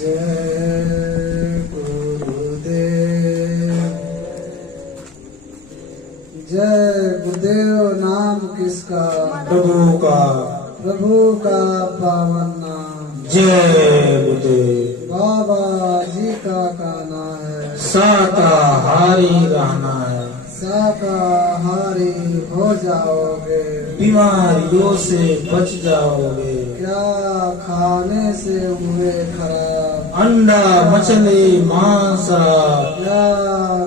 जय गुरुदेव। जय गुरुदेव नाम किसका? प्रभु का। प्रभु का पावन नाम। जय गुरुदेव। बाबा जी का कहना है शाकाहारी रहना है, शाकाहारी हो जाओगे, बीमारियों से बच जाओगे। क्या खाने से हुए खराब, अंडा मछली मांस क्या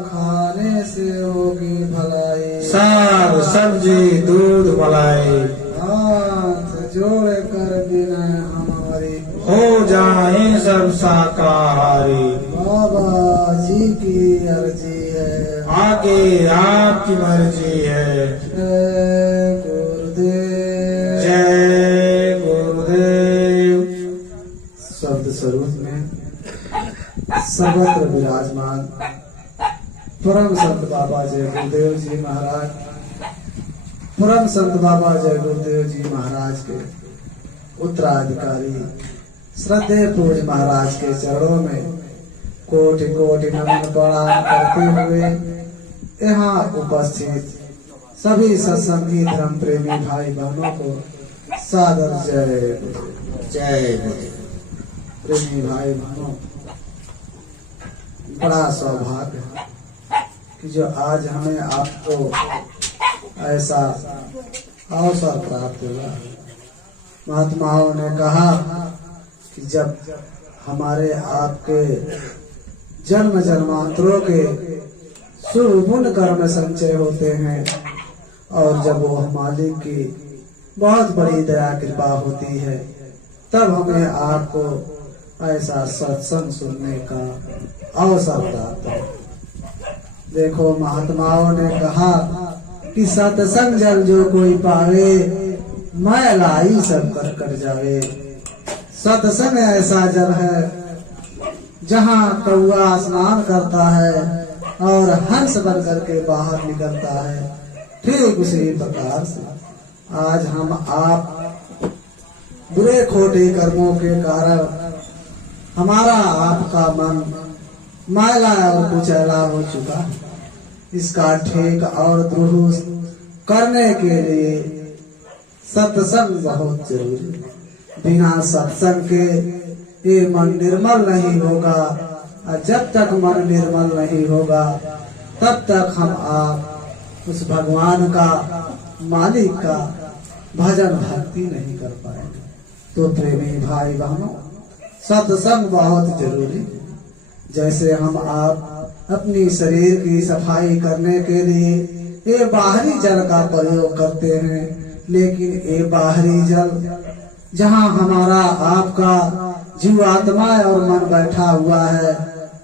खाने से होगी भलाई, साग सब्जी दूध मलाई, हाथ जोड़ कर बिना हमारी हो जाए सब शाकाहारी। बाबा जी की अर्जी है, आगे आपकी मर्जी है। जय गुरुदेव। जय गुरुदेव। शब्द स्वरूप में सर्वत्र विराजमान परम संत बाबा जय गुरुदेव जी महाराज, परम संत बाबा जय गुरुदेव जी महाराज के उत्तराधिकारी श्रद्धेय पूज्य महाराज के चरणों में कोटि कोटि नमन प्रणाम करते हुए यहाँ उपस्थित सभी सत्संगी धर्म प्रेमी भाई बहनों को सादर जय गुरुदेव। जय गुरुदेव। प्रेमी भाई बहनों, बड़ा सौभाग्य है कि जो आज हमें आपको ऐसा अवसर प्राप्त हुआ। महात्माओं ने कहा कि जब हमारे आपके जन्म जन्मांतरों के शुभ पुण्य कर्म संचय होते हैं और जब वो मालिक की बहुत बड़ी दया कृपा होती है, तब हमें आपको ऐसा सत्संग सुनने का अवसर प्राप्त है। देखो, महात्माओं ने कहा कि सत्संग जल जो कोई पावे, मैला ही सब कर कट जावे। सत्संग ऐसा जल है जहाँ कौआ स्नान करता है और हंस बन करके बाहर निकलता है, ठीक उसी प्रकार से आज हम आप बुरे खोटे कर्मों के कारण हमारा आपका मन मैला और कुचैला हो चुका है। इसका ठीक और दुरुस्त करने के लिए सत्संग बहुत जरूरी है। बिना सत्संग के ये मन निर्मल नहीं होगा, और जब तक मन निर्मल नहीं होगा तब तक हम आप उस भगवान का, मालिक का भजन भक्ति नहीं कर पाएंगे। तो प्रेमी भाई बहनों, सत्संग बहुत जरूरी है। जैसे हम आप अपनी शरीर की सफाई करने के लिए ये बाहरी जल का प्रयोग करते हैं, लेकिन ये बाहरी जल जहाँ हमारा आपका जीवात्मा और मन बैठा हुआ है,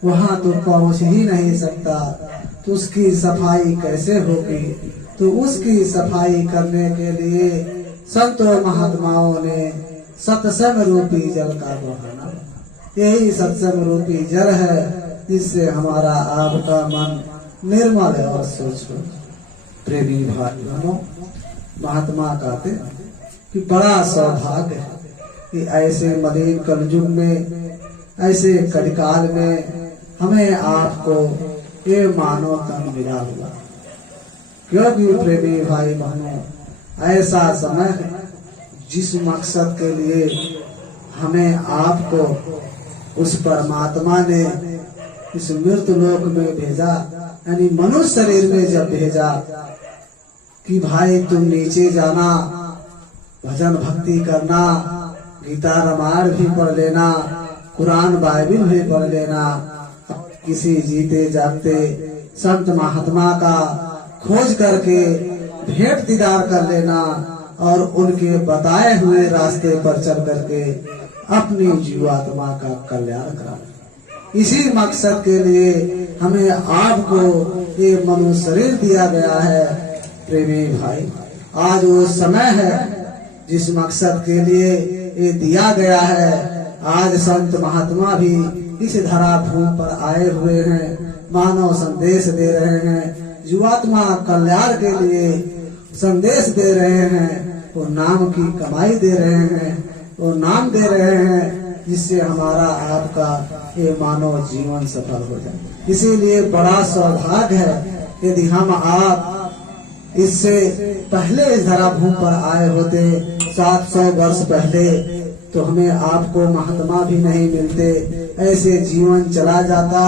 वहाँ तो पहुँच ही नहीं सकता, तो उसकी सफाई कैसे होगी? तो उसकी सफाई करने के लिए संतों महात्माओं ने सत्संग रूपी जल का बहाना, यही सत्संग रूपी जल है जिससे हमारा आपका मन निर्मल है और स्वच्छ हो। प्रेमी भाई बहनों, महात्मा कहते हैं कि बड़ा सौभाग्य है कि ऐसे मलिन कलयुग में, ऐसे कलिकाल में हमें आपको ये मानव तन मिला हुआ। क्योंकि प्रेमी भाई बहनों, ऐसा समय है जिस मकसद के लिए हमें आपको उस परमात्मा ने इस मृत्यु लोक में भेजा, यानी मनुष्य शरीर में जब भेजा कि भाई तुम नीचे जाना, भजन भक्ति करना, गीता रामायण भी पढ़ लेना, कुरान बाइबिल भी पढ़ लेना, किसी जीते जागते संत महात्मा का खोज करके भेंट दीदार कर लेना और उनके बताए हुए रास्ते पर चल करके अपनी जीवात्मा का कल्याण करना। इसी मकसद के लिए हमें आपको ये मनुष्य शरीर दिया गया है। प्रेमी भाई, आज वो समय है जिस मकसद के लिए ये दिया गया है। आज संत महात्मा भी इस धरा भूमि पर आए हुए हैं, मानव संदेश दे रहे हैं, जीवात्मा कल्याण के लिए संदेश दे रहे हैं, वो नाम की कमाई दे रहे हैं, वो नाम दे रहे हैं जिससे हमारा आपका ये मानव जीवन सफल हो जाए। इसीलिए बड़ा सौभाग्य है यदि हम आप इससे पहले इस धरा भूमि पर आए होते 700 वर्ष पहले, तो हमें आपको महात्मा भी नहीं मिलते, ऐसे जीवन चला जाता,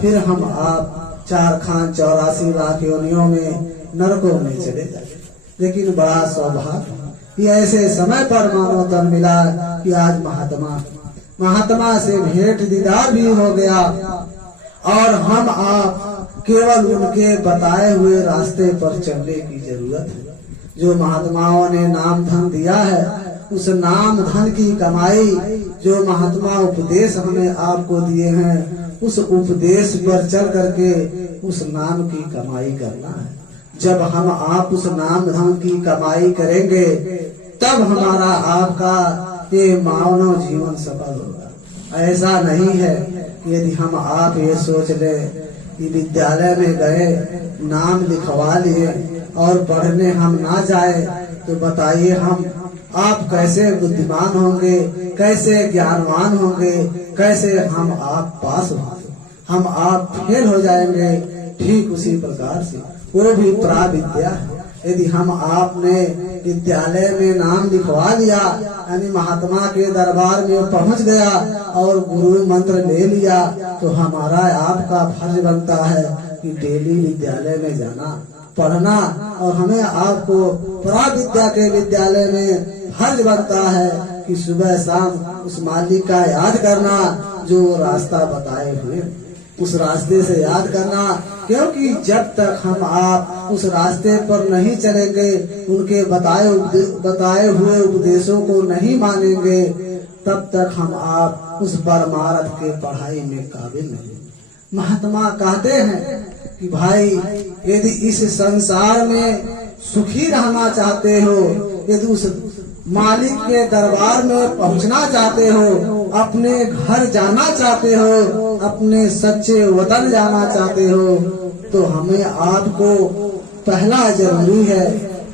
फिर हम आप 4,84 लाख योनियों में नरकों में चले जाते। लेकिन बड़ा सौभाग्य कि ऐसे समय पर मानव तन मिला कि आज महात्मा से भेंट दीदार भी हो गया और हम आप केवल उनके बताए हुए रास्ते पर चलने की जरूरत है। जो महात्माओं ने नाम धन दिया है, उस नाम धन की कमाई जो महात्मा उपदेश हमें आपको दिए हैं, उस उपदेश पर चल करके उस नाम की कमाई करना है। जब हम आप उस नाम धन की कमाई करेंगे, तब हमारा आपका ये मानव जीवन सफल होगा। ऐसा नहीं है कि यदि हम आप ये सोच ले कि विद्यालय में गए, नाम लिखवा लिए और पढ़ने हम ना जाए, तो बताइए हम आप कैसे बुद्धिमान होंगे, कैसे ज्ञानवान होंगे, कैसे हम आप पास होंगे? हम आप फेल हो जाएंगे। ठीक उसी प्रकार से वो भी प्राविद्या है। यदि हम आपने विद्यालय में नाम लिखवा लिया, यानी महात्मा के दरबार में पहुंच गया और गुरु मंत्र ले लिया, तो हमारा आपका फर्ज बनता है कि डेली विद्यालय में जाना, पढ़ना, और हमें आपको प्राविद्या के विद्यालय में फर्ज बनता है कि सुबह शाम उस मालिक का याद करना जो रास्ता बताए हुए, उस रास्ते से याद करना। क्योंकि जब तक हम आप उस रास्ते पर नहीं चलेंगे, उनके बताए हुए उपदेशों को नहीं मानेंगे, तब तक हम आप उस परमार्थ के पढ़ाई में काबिल नहीं। महात्मा कहते हैं कि भाई यदि इस संसार में सुखी रहना चाहते हो, यदि उस मालिक के दरबार में पहुंचना चाहते हो, अपने घर जाना चाहते हो, अपने सच्चे वतन जाना चाहते हो, तो हमें आपको पहला जरूरी है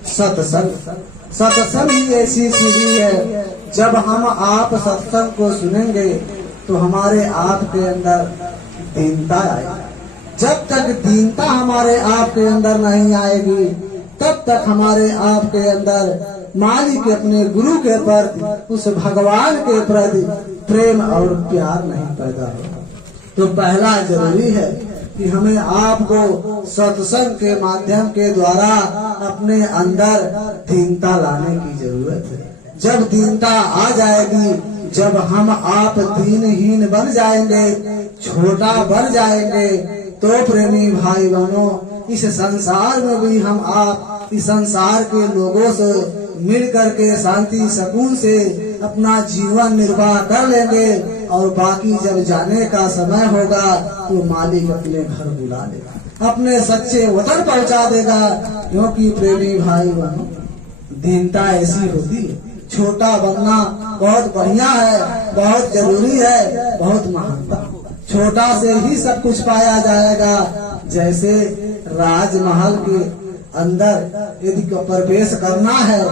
सत्संग। सत्संग ही ऐसी सीढ़ी है, जब हम आप सत्संग को सुनेंगे तो हमारे आप के अंदर दीनता आएगी। जब तक दीनता हमारे आप के अंदर नहीं आएगी, तब तक हमारे आप के अंदर मालिक अपने गुरु के प्रति, उस भगवान के प्रति प्रेम और प्यार नहीं पैदा होगा। तो पहला जरूरी है कि हमें आपको सत्संग के माध्यम के द्वारा अपने अंदर दीनता लाने की जरूरत है। जब दीनता आ जाएगी, जब हम आप दीनहीन बन जाएंगे, छोटा बन जाएंगे, तो प्रेमी भाई बहनों, इस संसार में भी हम आप इस संसार के लोगों से मिल करके शांति सुकून से अपना जीवन निर्वाह कर लेंगे, और बाकी जब जाने का समय होगा तो मालिक अपने घर बुला लेगा, अपने सच्चे वतन पहुंचा देगा। क्योंकि प्रेमी भाई बहनों, दीनता ऐसी होती है। छोटा बनना बहुत बढ़िया है, बहुत जरूरी है, बहुत महानता। छोटा से ही सब कुछ पाया जाएगा। जैसे राजमहल के अंदर यदि प्रवेश करना है,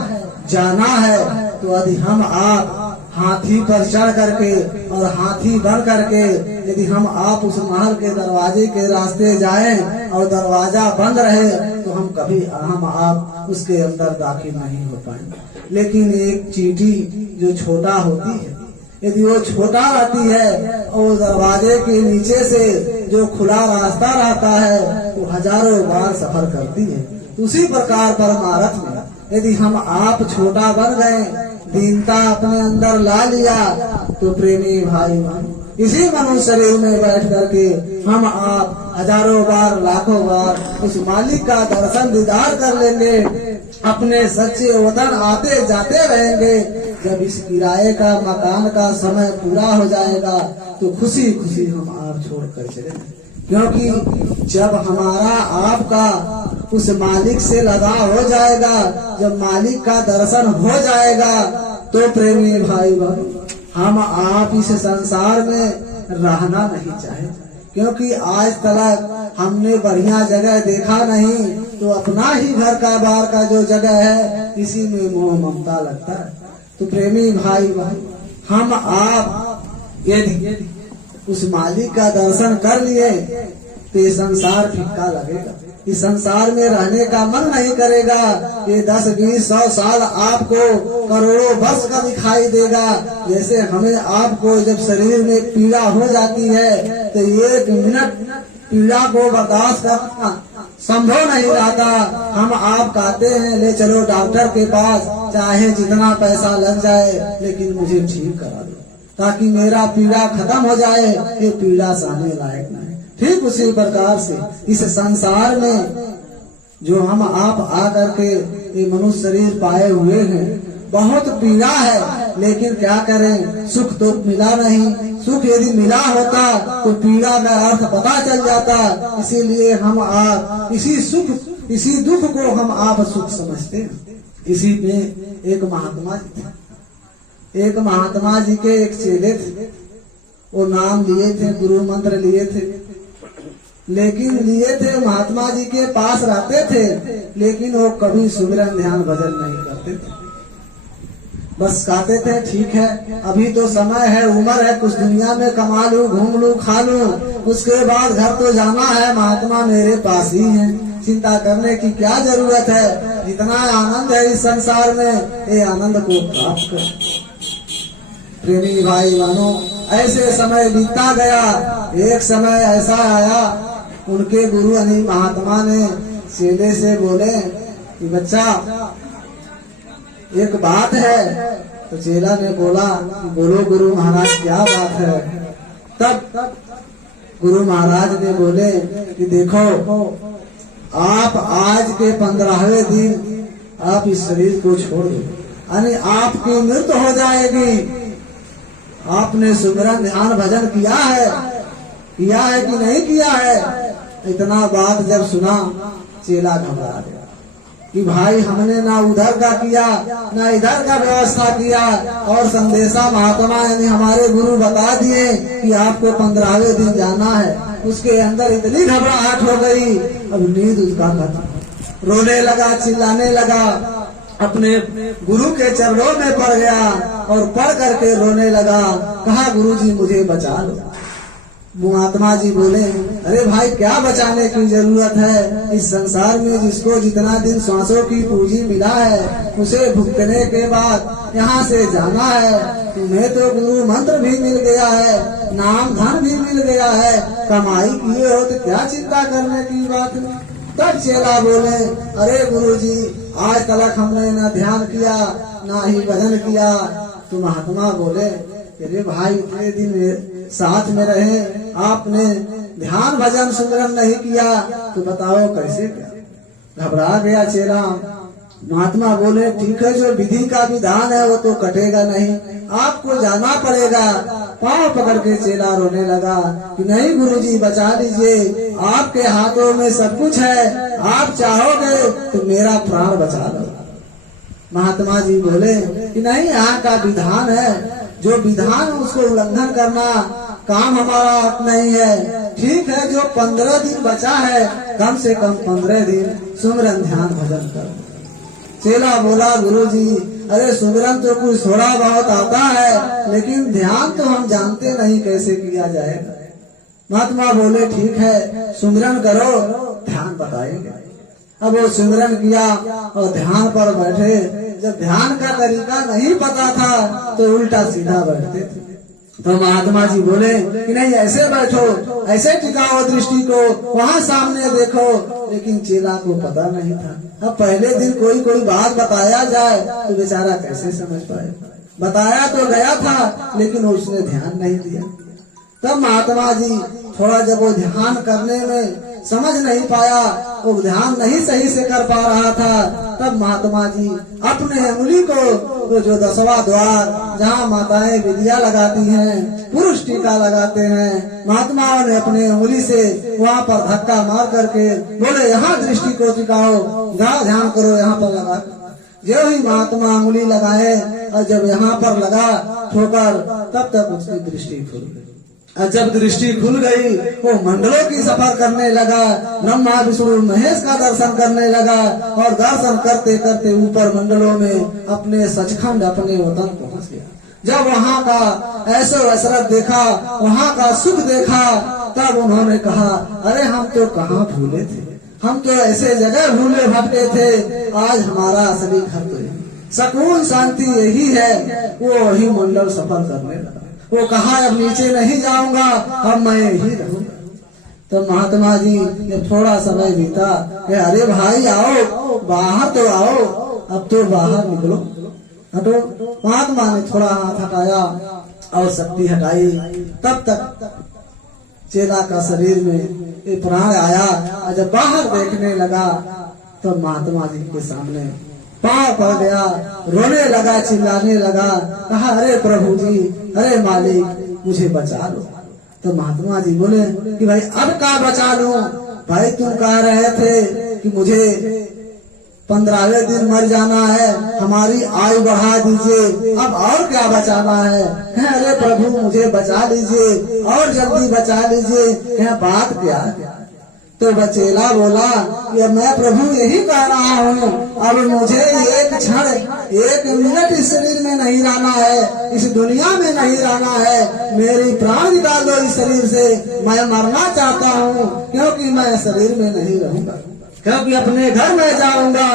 जाना है, तो यदि हम आप हाथी पर चढ़ करके और हाथी बन करके यदि हम आप उस महल के दरवाजे के रास्ते जाएं और दरवाजा बंद रहे, तो हम आप उसके अंदर दाखिल नहीं हो पाएंगे। लेकिन एक चींटी जो छोटा होती है, यदि वो छोटा रहती है और दरवाजे के नीचे से जो खुला रास्ता रहता है, वो हजारों बार सफर करती है। उसी प्रकार परमार्थ में यदि हम आप छोटा बन गए, दीनता अपने अंदर ला लिया, तो प्रेमी भाई इसी मनुष्य शरीर में बैठ करके हम आप हजारों बार, लाखों बार उस मालिक का दर्शन दीदार कर लेंगे, अपने सच्चे वतन आते जाते रहेंगे। जब इस किराए का मकान का समय पूरा हो जाएगा, तो खुशी खुशी हम आप छोड़ कर चलेंगे। क्योंकि जब हमारा आपका उस मालिक से लगाव हो जाएगा, जब मालिक का दर्शन हो जाएगा, तो प्रेमी भाई बहन, हम आप इस संसार में रहना नहीं चाहे। क्योंकि आज तक हमने बढ़िया जगह देखा नहीं, तो अपना ही घर का बाहर का जो जगह है, इसी में मोह ममता लगता है। तो प्रेमी भाई बहन, हम आप यदि उस मालिक का दर्शन कर लिए तो ये संसार फीका लगेगा, इस संसार में रहने का मन नहीं करेगा। ये 10, 20, 100 साल आपको करोड़ों वर्ष का दिखाई देगा। जैसे हमें आपको जब शरीर में पीड़ा हो जाती है तो 1 मिनट पीड़ा को बर्दाश्त करना संभव नहीं रहता। हम आप कहते हैं ले चलो डॉक्टर के पास, चाहे जितना पैसा लग जाए लेकिन मुझे ठीक करा दो ताकि मेरा पीड़ा खत्म हो जाए। ये पीड़ा सहने लायक नहीं। ठीक उसी प्रकार से इस संसार में जो हम आप आकर के ये मनुष्य शरीर पाए हुए हैं, बहुत पीड़ा है, लेकिन क्या करें, सुख तो मिला नहीं। सुख यदि मिला होता तो पीड़ा का अर्थ पता चल जाता। इसीलिए हम आप इसी दुख को हम आप सुख समझते हैं। इसी में एक महात्मा जी थे, एक महात्मा जी के एक चेले थे। वो नाम लिए थे, गुरु मंत्र लिए थे, लेकिन लिए थे महात्मा जी के पास रहते थे, लेकिन वो कभी सुमिरन ध्यान भजन नहीं करते थे। बस कहते थे ठीक है, अभी तो समय है, उम्र है, कुछ दुनिया में कमा लूं, घूम लूं, खा लूं, उसके बाद घर तो जाना है, महात्मा मेरे पास ही है, चिंता करने की क्या जरूरत है। जितना आनंद है इस संसार में, ये आनंद को प्राप्त कर। प्रेमी भाई बहनों, ऐसे समय बीतता गया। एक समय ऐसा आया, उनके गुरु यानी महात्मा ने चेले से बोले कि बच्चा एक बात है। तो चेला ने बोला कि बोलो गुरु महाराज क्या बात है। तब गुरु महाराज ने बोले कि देखो, आप आज के 15वें दिन आप इस शरीर को छोड़ दो, यानी आपकी मृत्यु हो जाएगी। आपने सुमिरन ध्यान भजन किया है कि नहीं किया है। इतना बात जब सुना, चेला घबरा गया कि भाई हमने ना उधर का किया ना इधर का व्यवस्था किया, और संदेशा महात्मा यानी हमारे गुरु बता दिए कि आपको 15वें दिन जाना है। उसके अंदर इतनी घबराहट हो गई, अब नींद उसका खत्म। रोने लगा, चिल्लाने लगा, अपने गुरु के चरणों में पड़ गया और पढ़ करके रोने लगा। कहा गुरुजी मुझे बचा लो। महात्मा जी बोले अरे भाई क्या बचाने की जरूरत है, इस संसार में जिसको जितना दिन सांसों की पूंजी मिला है उसे भुगतने के बाद यहाँ से जाना है। तुम्हें तो गुरु मंत्र भी मिल गया है, नाम धन भी मिल गया है, कमाई किए हो तो क्या चिंता करने की बात है। तब चेला बोले अरे गुरुजी आज तक हमने न ध्यान किया ना ही भजन किया। तो महात्मा बोले अरे भाई इतने दिन साथ में रहे, आपने ध्यान भजन सुमिरन नहीं किया, तो बताओ कैसे क्या। घबरा गया चेला। महात्मा बोले ठीक है, जो विधि का विधान है वो तो कटेगा नहीं, आपको जाना पड़ेगा। पांव पकड़ के चेला रोने लगा कि नहीं गुरुजी बचा लीजिए, आपके हाथों में सब कुछ है, आप चाहोगे तो मेरा प्राण बचा लो। महात्मा जी बोले कि नहीं, यहाँ का विधान है, जो विधान उसको उल्लंघन करना काम हमारा नहीं है। ठीक है, जो 15 दिन बचा है कम से कम 15 दिन सुमिरन ध्यान भजन कर। चेला बोला गुरुजी अरे सुमिरन तो कुछ थोड़ा बहुत आता है, लेकिन ध्यान तो हम जानते नहीं कैसे किया जाएगा। महात्मा बोले ठीक है सुमिरन करो, ध्यान बताएंगे। अब वो सुमिरन किया और ध्यान पर बैठे। जब ध्यान का तरीका नहीं पता था तो उल्टा सीधा बैठते थे। तो महात्मा जी बोले कि नहीं ऐसे बैठो, ऐसे टिकाओ दृष्टि को, वहाँ सामने देखो। लेकिन चेला को पता नहीं था। अब पहले दिन कोई बात बताया जाए तो बेचारा कैसे समझ पाए। बताया तो गया था लेकिन उसने ध्यान नहीं दिया। तब महात्मा जी थोड़ा जब वो ध्यान करने में समझ नहीं पाया, वो ध्यान नहीं सही से कर पा रहा था, तब महात्मा जी अपने उंगली को तो जो 10वां द्वार जहाँ माताएं विद्या लगाती हैं, पुरुष टीका लगाते हैं, महात्माओं ने अपने उंगली से वहाँ पर धक्का मार करके बोले यहाँ दृष्टि को टिकाओ, ध्यान करो, यहाँ पर लगा। जो ही महात्मा उंगली लगाए और जब यहाँ पर लगा ठोकर, तब तक उसकी दृष्टि खुल गई। और जब दृष्टि खुल गई वो मंडलों की सफर करने लगा, ब्रह्मा विष्णु महेश का दर्शन करने लगा और दर्शन करते करते ऊपर मंडलों में अपने सचखंड अपने वतन पहुंच गया। जब वहाँ का ऐसो ऐसरत देखा, वहाँ का सुख देखा, तब उन्होंने कहा अरे हम तो कहाँ भूले थे, हम तो ऐसे जगह भूले भटके थे, आज हमारा असली घर तो यही, सुकून शांति यही है। वो वही मंडल सफर करने लगा। वो कहा अब नीचे नहीं जाऊंगा, अब मैं यही रहूंगा। तो महात्मा जी जब थोड़ा समय बीता, अरे भाई आओ, बाहर तो आओ, अब तो बाहर निकलो, हटो। महात्मा ने थोड़ा हाथ हटाया और शक्ति हटाई, तब तक चेला का शरीर में ये प्राण आया। और जब बाहर देखने लगा तो महात्मा जी के सामने पांव पड़ गया, रोने लगा, चिल्लाने लगा, कहा अरे प्रभु जी, अरे मालिक मुझे बचा लो। तो महात्मा जी बोले कि भाई अब का बचा लूं, भाई तुम कह रहे थे कि मुझे 15वें दिन मर जाना है, हमारी आयु बढ़ा दीजिए, अब और क्या बचाना है। कहे अरे प्रभु मुझे बचा लीजिए और जल्दी बचा लीजिए। कहे बात क्या है। तो बचेला बोला कि मैं प्रभु यही कह रहा हूँ, अब मुझे एक क्षण, एक मिनट इस शरीर में नहीं रहना है, इस दुनिया में नहीं रहना है, मेरी प्राण निकाल दो इस शरीर से, मैं मरना चाहता हूँ, क्योंकि मैं शरीर में नहीं रहूंगा, क्योंकि अपने घर में जाऊंगा।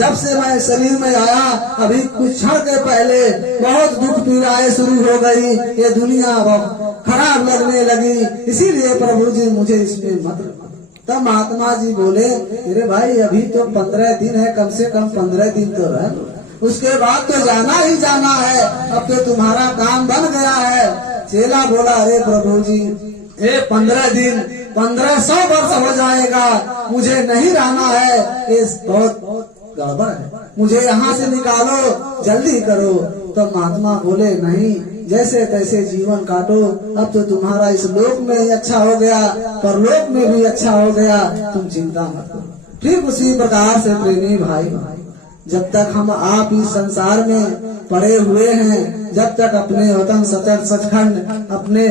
जब से मैं शरीर में आया अभी कुछ क्षण के पहले बहुत दुख पीड़ाएं शुरू हो गई, ये दुनिया बहुत खराब लगने लगी, इसीलिए प्रभु जी मुझे इसमें मत रखो। तब महात्मा जी बोले अरे भाई अभी तो 15 दिन है, कम से कम 15 दिन तो रह, उसके बाद तो जाना ही जाना है, अब तो तुम्हारा काम बन गया है। चेला बोला अरे प्रभु जी ये 15 दिन 1500 वर्ष हो जाएगा, मुझे नहीं रहना है, ये बहुत गड़बड़ है, मुझे यहाँ से निकालो, जल्दी करो। तो महात्मा बोले नहीं, जैसे तैसे जीवन काटो, अब तो तुम्हारा इस लोक में ही अच्छा हो गया, परलोक में भी अच्छा हो गया, तुम चिंता मत करो। ठीक उसी प्रकार से प्रेमी भाई, जब तक हम आप इस संसार में पड़े हुए हैं, जब तक अपने वतन सचखंड अपने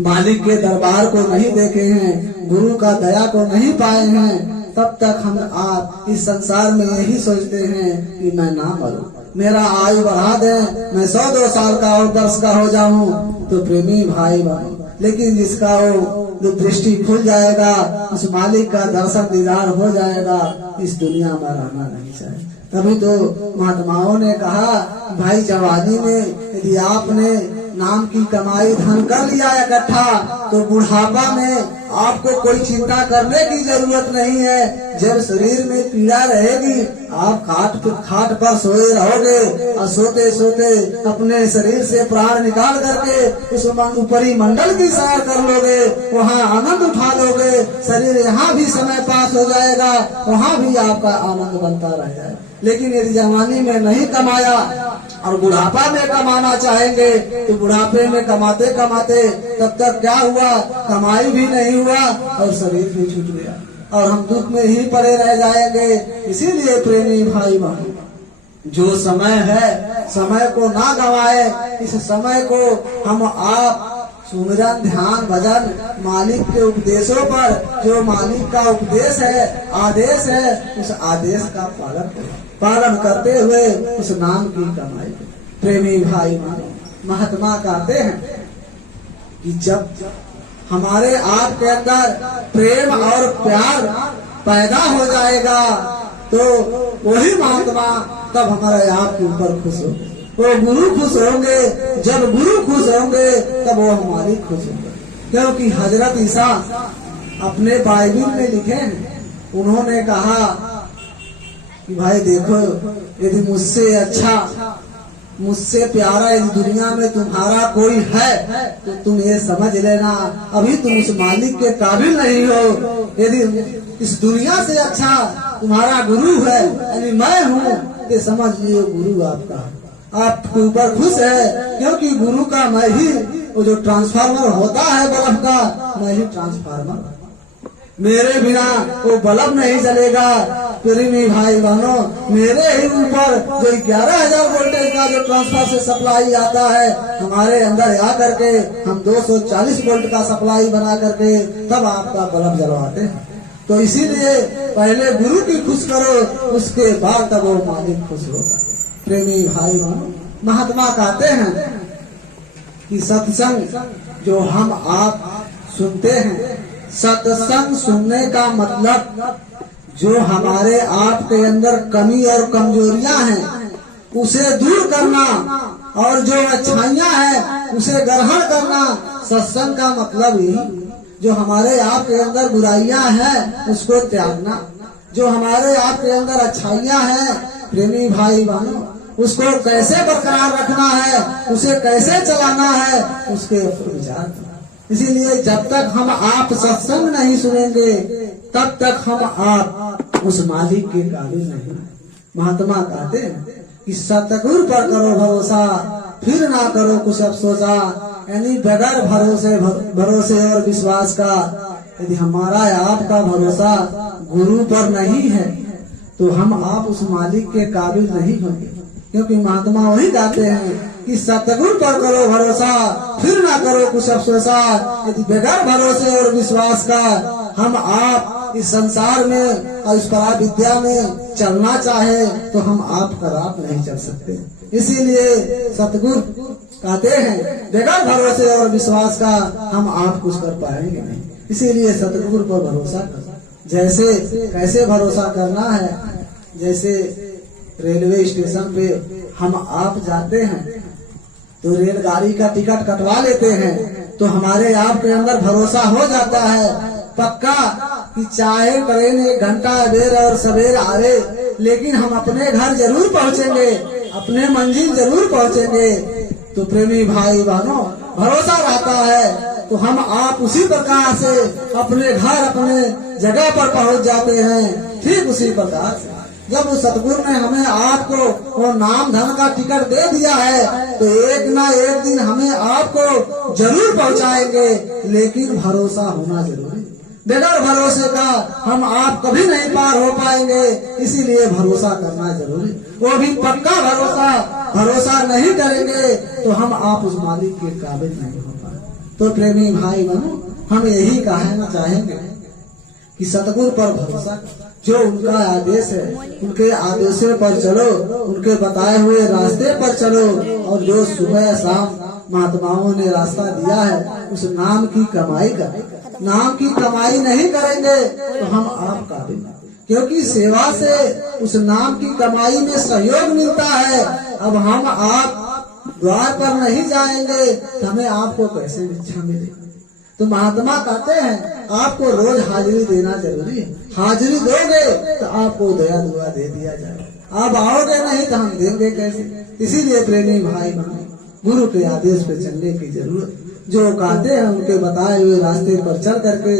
मालिक के दरबार को नहीं देखे हैं, गुरु का दया को नहीं पाए हैं, तब तक हम आप इस संसार में यही सोचते हैं कि मैं ना मरूं, मेरा आयु बढ़ा दे, मैं 100-2 साल का और 10 का हो जाऊं। तो प्रेमी भाई बहन, लेकिन जिसका वो जो दृष्टि खुल जाएगा, उस मालिक का दर्शन दीदार हो जाएगा, इस दुनिया में रहना नहीं चाहिए। तभी तो महात्माओं ने कहा भाई जवानी में यदि आपने नाम की कमाई धन कर लिया इकट्ठा, तो बुढ़ापा में आपको कोई चिंता करने की जरूरत नहीं है। जब शरीर में पीड़ा रहेगी, आप खाट पर सोए रहोगे और सोते सोते अपने शरीर से प्राण निकाल करके उस ऊपरी मंडल की सैर कर लोगे, वहाँ आनंद उठा लोगे। शरीर यहाँ भी समय पास हो जाएगा, वहाँ भी आपका आनंद बनता रह जाएगा। लेकिन यदि जवानी में नहीं कमाया और बुढ़ापा में कमाना चाहेंगे, तो बुढ़ापे में कमाते कमाते तब तक क्या हुआ, कमाई भी नहीं हुआ और शरीर भी छूट गया और हम दुख में ही पड़े रह जाएंगे। इसीलिए प्रेमी भाई बहन, जो समय है समय को ना गवाए, इस समय को हम आप सुमिरन ध्यान भजन मालिक के उपदेशों पर, जो मालिक का उपदेश है आदेश है, उस आदेश का पालन करते हुए उस नाम की कमाई। प्रेमी भाई महात्मा कहते हैं कि जब हमारे आपके अंदर प्रेम और प्यार पैदा हो जाएगा, तो वही महात्मा तब हमारे आप के ऊपर खुश होंगे, वो गुरु खुश होंगे। जब गुरु खुश होंगे तब वो हमारी खुश होंगे। क्योंकि हजरत ईसा अपने बाइबिल में लिखे हैं, उन्होंने कहा कि भाई देखो, यदि मुझसे अच्छा मुझसे प्यारा इस दुनिया में तुम्हारा कोई है, तो तुम ये समझ लेना अभी तुम उस मालिक के काबिल नहीं हो। यदि इस दुनिया से अच्छा तुम्हारा गुरु है, यानी मैं हूँ, ये समझ लियो गुरु आपका आपके ऊपर खुश है। क्योंकि गुरु का मैं ही, वो जो ट्रांसफार्मर होता है बल्ब का, मैं ही ट्रांसफार्मर, मेरे बिना वो बल्ब नहीं जलेगा। प्रेमी भाई बहनों, मेरे ही ऊपर जो 11,000 वोल्टेज का जो ट्रांसफर से सप्लाई आता है, हमारे अंदर आ करके हम 240 वोल्ट का सप्लाई बना करके तब आपका बल्ब जलवाते हैं। तो इसीलिए पहले गुरु की खुश करो, उसके बाद तब वो मालिक खुश होगा। प्रेमी भाई बहनों, महात्मा कहते हैं कि सत्संग जो हम आप सुनते हैं, सत्संग सुनने का मतलब जो हमारे आप के अंदर कमी और कमजोरियां हैं उसे दूर करना, और जो अच्छाइयां हैं उसे ग्रहण करना। सत्संग का मतलब ही जो हमारे आप के अंदर बुराइयां हैं उसको त्यागना, जो हमारे आप के अंदर अच्छाइयां हैं प्रेमी भाई बहनों उसको कैसे बरकरार रखना है, उसे कैसे चलाना है, उसके ऊपर विचार करना। इसीलिए जब तक हम आप सत्संग नहीं सुनेंगे तब तक हम आप उस मालिक के काबिल नहीं। महात्मा कहते हैं कि सतगुरु पर करो भरोसा, फिर ना करो कुछ अफसोसा। यानी बगैर भरोसे और विश्वास का यदि हमारा आपका भरोसा गुरु पर नहीं है तो हम आप उस मालिक के काबिल नहीं होंगे। क्योंकि महात्मा वही कहते हैं कि सतगुरु पर करो भरोसा, फिर ना करो कुछ अफसोसा। यदि बगैर भरोसे और विश्वास का हम आप इस संसार में और इस परा विद्या में चलना चाहे तो हम आप का राह नहीं चल सकते। इसीलिए सतगुरु कहते हैं बगैर भरोसे और विश्वास का हम आप कुछ कर पाएंगे नहीं। इसीलिए सतगुरु पर भरोसा कर। जैसे कैसे भरोसा करना है, जैसे रेलवे स्टेशन पे हम आप जाते हैं तो रेलगाड़ी का टिकट कटवा लेते हैं तो हमारे आप के अंदर भरोसा हो जाता है पक्का कि चाहे ट्रेन 1 घंटा देर और सवेर आवे लेकिन हम अपने घर जरूर पहुंचेंगे, अपने मंजिल जरूर पहुंचेंगे। तो प्रेमी भाई बहनों भरोसा रहता है तो हम आप उसी प्रकार से अपने घर अपने जगह पर पहुंच जाते हैं। ठीक उसी प्रकार से जब उस सतगुरु ने हमें आपको वो नाम धन का टिकट दे दिया है तो एक ना एक दिन हमें आपको जरूर पहुंचाएंगे, लेकिन भरोसा होना जरूरी। बगैर भरोसे का हम आप कभी नहीं पार हो पाएंगे। इसीलिए भरोसा करना जरूरी, वो भी पक्का भरोसा। भरोसा नहीं करेंगे तो हम आप उस मालिक के काबिल नहीं हो पाए। तो प्रेमी भाई बहनों हम यही कहना चाहेंगे कि सतगुरु पर भरोसा, जो उनका आदेश है उनके आदेशों पर चलो, उनके बताए हुए रास्ते पर चलो, और जो सुबह शाम महात्माओं ने रास्ता दिया है उस नाम की कमाई करें। नाम की कमाई नहीं करेंगे तो हम आप काबिल नहीं, क्योंकि सेवा से उस नाम की कमाई में सहयोग मिलता है। अब हम आप द्वार पर नहीं जाएंगे तो हमें आपको कैसे भिक्षा मिलेगी। तो महात्मा कहते हैं आपको रोज हाजिरी देना जरूरी है। हाजिरी दोगे तो आपको दया दुआ दे दिया जाएगा। आप आओगे नहीं तो हम देंगे कैसे। इसीलिए प्रेमी भाई बहन गुरु के आदेश पे चलने की जरूरत, जो कहते हैं उनके बताए हुए रास्ते पर चल करके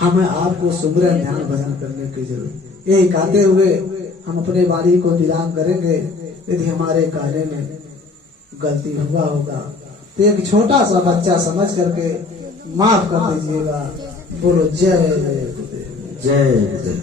हमें आपको सुमरन ध्यान भजन करने की जरूरत। यही कहते हुए हम अपने वाणी को विराम करेंगे। यदि हमारे कार्य में गलती हुआ होगा तो एक छोटा सा बच्चा समझ करके माफ कर दीजिएगा। बोलो जय गुरुदेव। जय गुरुदेव।